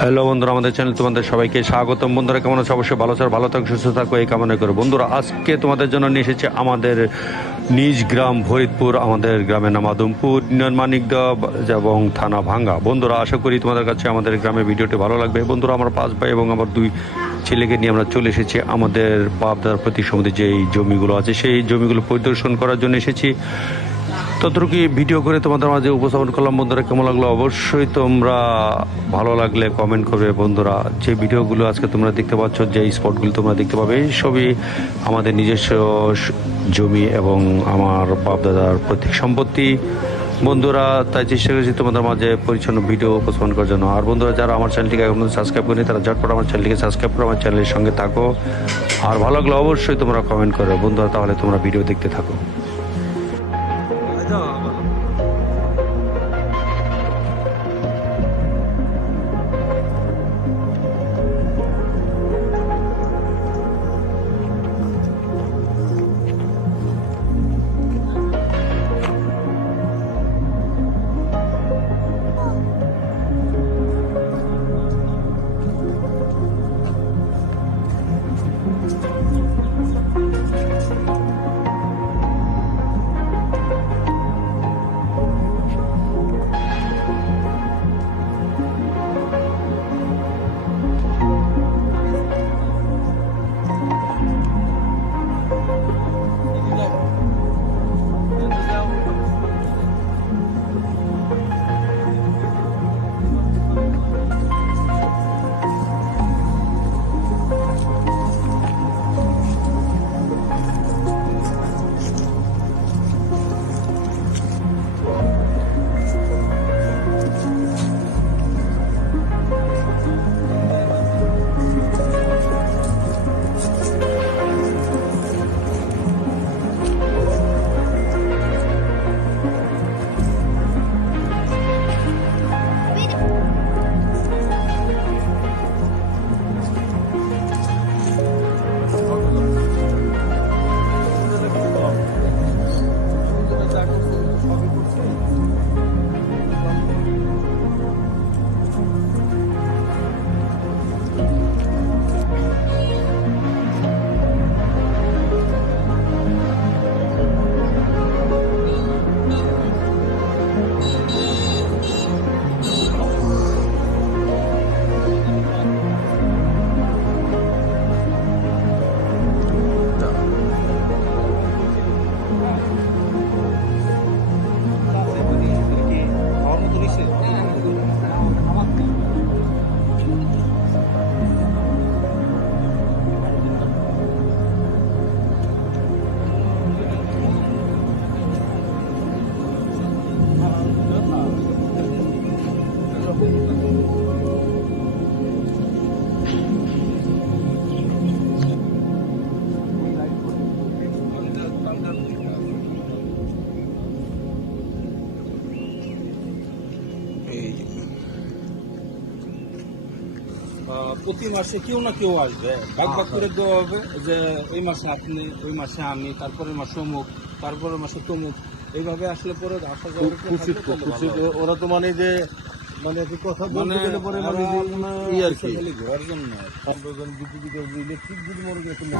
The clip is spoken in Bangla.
হ্যালো বন্ধুরা, আমাদের চ্যানেল তোমাদের সবাইকে স্বাগতম। বন্ধুরা, কেমন আছো? অবশ্যই ভালো আছো ভালো থাকো, সুস্থ থাকো, এই কামনা করো। বন্ধুরা, আজকে তোমাদের জন্য নিয়ে এসেছে আমাদের নিজ গ্রাম ফরিদপুর, আমাদের গ্রামের নাম আদমপুর, ইউনিয়ন মানিকদহ এবং থানা ভাঙ্গা। বন্ধুরা, আশা করি তোমাদের কাছে আমাদের গ্রামের ভিডিওটি ভালো লাগবে। বন্ধুরা, আমার পাঁচ ভাই এবং আমার দুই ছেলেকে নিয়ে আমরা চলে এসেছি আমাদের বাপদার প্রতি সমিতির যেই জমিগুলো আছে, সেই জমিগুলো পরিদর্শন করার জন্য এসেছি। ততটুকু ভিডিও করে তোমাদের মাঝে উপস্থাপন করলাম। বন্ধুরা, কেমন লাগল? অবশ্যই তোমরা ভালো লাগলে কমেন্ট করবে। বন্ধুরা, যে ভিডিওগুলো আজকে তোমরা দেখতে পাচ্ছ, যে স্পটগুলো তোমরা দেখতে পাবে, সবই আমাদের নিজস্ব জমি এবং আমার বাপ দাদার প্রতীক সম্পত্তি। বন্ধুরা, তাই চেষ্টা করেছি তোমাদের মাঝে পরিচ্ছন্ন ভিডিও উপস্থাপন করার জন্য। আর বন্ধুরা, যারা আমার চ্যানেলটিকে এখন সাবস্ক্রাইব করেনি, তারা ঝটপট আমার চ্যানেলটিকে সাবস্ক্রাইব করে আমার চ্যানেলের সঙ্গে থাকো। আর ভালো লাগলে অবশ্যই তোমরা কমেন্ট করো। বন্ধুরা, তাহলে তোমরা ভিডিও দেখতে থাকো। এই প্রতি মাসে কেউ না কেউ আসবে। ভাগ ভাগ করে দেওয়া হবে যে এই মাসে আপনি ওই মাসে আমি তারপরের মাসে অমুক তারপরের মাসে তমুক। এইভাবে আসলে পরে আসা যাওয়া কুচিত কুচিত ওরা তো মানে যে মানে কথা বলতে গেলে পরে মানে যে আর কি। ঘোরার জন্য আন্দোলন বিদ্যুৎ ইলেকট্রিক যদি মনে করেন